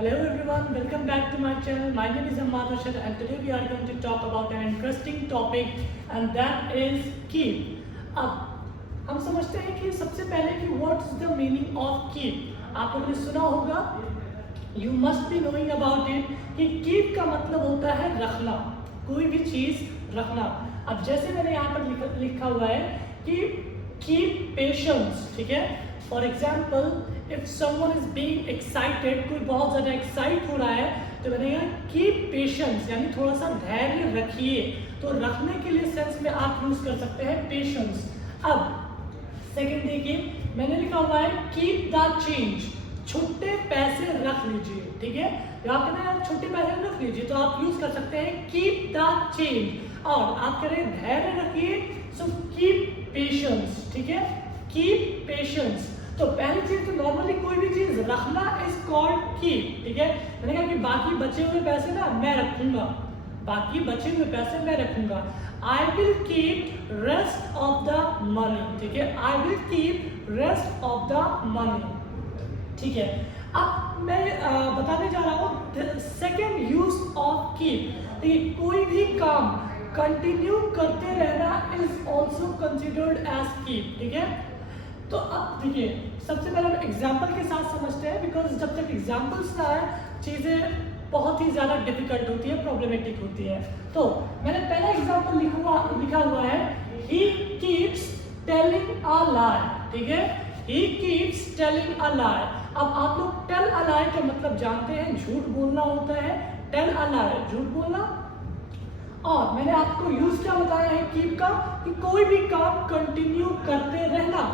Hello everyone, welcome back to my channel. My name is Ammar Rashid and today we are going to talk about an interesting topic and that is keep. अब हम समझते हैं कि सबसे पहले कि what is the meaning of keep. आप लोगों ने सुना होगा, you must be knowing about it कि keep का मतलब होता है रखना, कोई भी चीज रखना. अब जैसे मैंने यहाँ पर लिखा हुआ है कि keep patience, ठीक है. For example if someone is being excited, कोई बहुत ज्यादा एक्साइट हो रहा है तो मैंने यहाँ कीप पेशेंस यानी थोड़ा सा धैर्य रखिए. तो रखने के लिए सेंस में आप यूज कर सकते हैं पेशेंस. अब सेकंड देखिए, मैंने लिखा हुआ है कीप द चेंज, छोटे पैसे रख लीजिए. ठीक है, यहाँ पे ना छोटे पैसे रख लीजिए तो आप यूज कर सकते हैं कीप द चेंज. और आप कह रहे हैं धैर्य रखिए, सो कीप पेशेंस. ठीक है, कीप पेशेंस. तो पहली चीज तो नॉर्मली कोई भी चीज रखना इज कॉल्ड कीप. ठीक है, मैंने कहा कि बाकी बचे हुए पैसे ना मैं रखूंगा, बाकी बचे हुए पैसे मैं रखूंगा. I will keep rest of the money. ठीक है, I will keep rest of the money. ठीक है, अब मैं बताने जा रहा हूँ सेकेंड यूज ऑफ कीप. देखिए, कोई भी काम कंटिन्यू करते रहना is also considered as keep. ठीक है, तो अब देखिए सबसे पहले हम एग्जाम्पल के साथ समझते हैं, बिकॉज जब तक एग्जाम्पल्स ना आए चीज़ें बहुत ही ज़्यादा डिफिकल्ट होती है, प्रॉब्लमेटिक होती है. तो मैंने पहला एग्जाम्पल लिखा हुआ है ही कीप्स टेलिंग अ लाई. ठीक है, ही कीप्स टेलिंग अ लाई. अब आप लोग टेल अ लाई का मतलब जानते हैं, झूठ बोलना होता है. टेल अ लाई झूठ बोलना. और मैंने आपको यूज क्या बताया है कीप का, कि कोई भी काम कंटिन्यू करते रहना.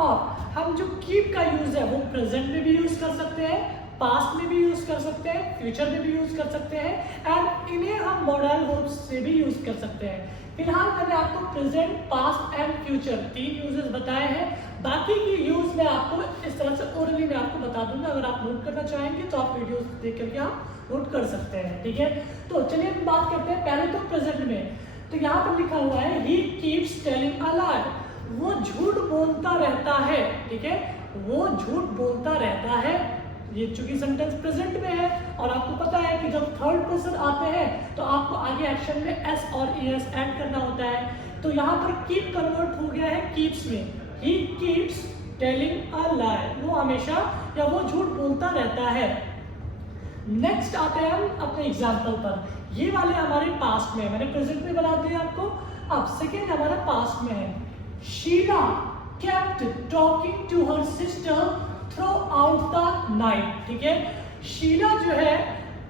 और हम जो कीप का यूज है वो प्रेजेंट में भी यूज कर सकते हैं, पास्ट में भी यूज कर सकते हैं, फ्यूचर में भी यूज कर सकते हैं, एंड इन्हें हम मॉडर्न वर्ब्स से भी यूज कर सकते हैं. फिलहाल मैंने आपको present, past and future 3 uses बताए हैं. बाकी की यूज मैं आपको इस तरह से ओरली में आपको बता दूंगा. अगर आप नोट करना चाहेंगे तो आप वीडियोस देख करके आप नोट कर सकते हैं. ठीक है, तो चलिए हम बात करते हैं पहले तो प्रेजेंट में. तो यहाँ पर लिखा हुआ है ही कीप्स टेलिंग अ लाई, वो झूठ बोलता रहता है. ठीक है, वो झूठ बोलता रहता है. ये चूंकि सेंटेंस प्रेजेंट में है और आपको पता है कि जब थर्ड पर्सन आते हैं तो आपको आगे एक्शन में एस और ईएस ऐड करना होता है. तो यहाँ पर कीप कन्वर्ट हो गया है कीप्स में. ही कीप्स टेलिंग अ लाई, वो हमेशा या वो झूठ बोलता रहता है. नेक्स्ट आते हैं हम अपने एग्जाम्पल पर. ये वाले हमारे पास्ट में, मैंने प्रेजेंट में बना दिया आपको. अब सेकेंड हमारा पास्ट में है. Sheela kept talking to her sister throughout the night. ठीक है, शीला जो है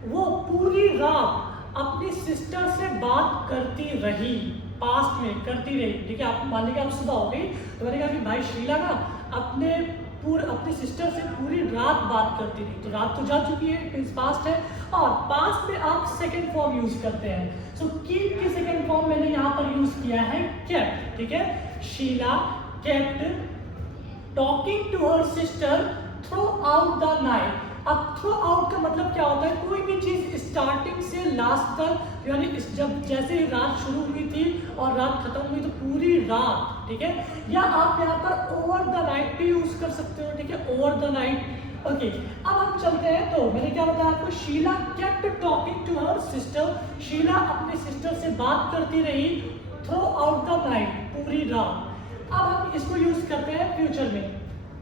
वो पूरी रात अपनी सिस्टर से बात करती रही, पास्ट में करती रही. ठीक है, आप मान लीजिए आप सुबह हो गई तो मैंने कहा कि भाई शीला ना अपनी सिस्टर से पूरी रात बात करती रही. तो रात तो जा चुकी है, मींस पास्ट है. और पास्ट में आप सेकेंड फॉर्म यूज करते हैं. सो कीप की सेकेंड फॉर्म मैंने यहाँ पर यूज किया है केप्ट. ठीक है, Sheela kept talking to her sister throughout the night. अब थ्रू आउट का मतलब क्या होता है, कोई भी चीज स्टार्टिंग से लास्ट तक, यानी जब जैसे रात शुरू हुई थी और रात खत्म हुई तो पूरी रात. ठीक है, या आप यहाँ पर ओवर द नाइट भी यूज कर सकते हो. ठीक है, ओवर द नाइट. ओके, अब हम चलते हैं. तो मैंने क्या बताया आपको, Sheila kept talking to her sister, Sheila अपने सिस्टर से बात करती रही थ्रू आउट द नाइट, पूरी रात. अब हम इसको यूज करते हैं फ्यूचर में.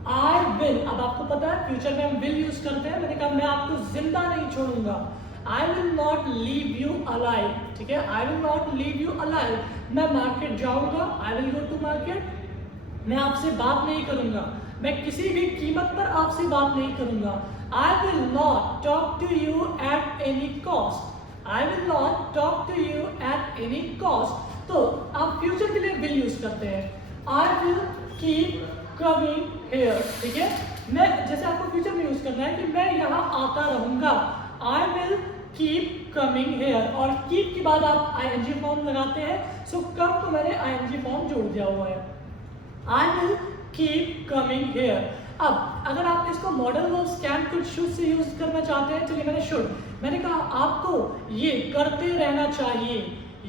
आई विल, अब आपको पता है फ्यूचर में हम विल यूज करते हैं. मैंने कहा मैं आपको जिंदा नहीं छोड़ूंगा. I will not leave you alive. ठीक है, I will not leave you alive. मैं मार्केट जाऊंगा, I will go to market. मैं आपसे बात नहीं करूंगा, मैं किसी भी कीमत पर आपसे बात नहीं करूंगा. I will not talk to you at any cost. I will not talk to you at any cost. तो आप फ्यूचर के लिए विल यूज करते हैं. I will keep coming here. ठीक है, मैं जैसे आपको फ्यूचर में यूज करना है कि मैं यहाँ आता रहूंगा. I will keep coming here. और keep के बाद आप ing फॉर्म लगाते हैं. सो कम को मैंने ing फॉर्म जोड़ दिया हुआ है. I will keep coming here. अब अगर आप इसको modal verbs can, could, should say use करना चाहते हैं, चलिए मैंने शुड, मैंने कहा आपको ये करते रहना चाहिए.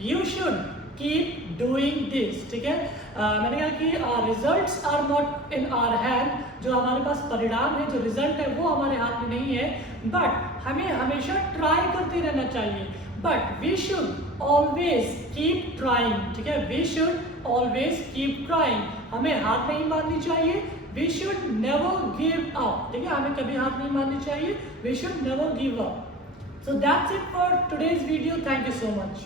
You should keep doing this, ठीक है। मैंने कहा कि results are not in our hand, जो हमारे पास परिणाम है, जो रिजल्ट है वो हमारे हाथ में नहीं है, बट हमें हमेशा ट्राई करते रहना चाहिए, but we should always keep trying, ठीक है, we should always keep trying, हमें हाथ नहीं मारनी चाहिए, we should never give up, ठीक है, हमें कभी हाथ नहीं मारनी चाहिए, we should never give up. So that's it for today's video. Thank you so much.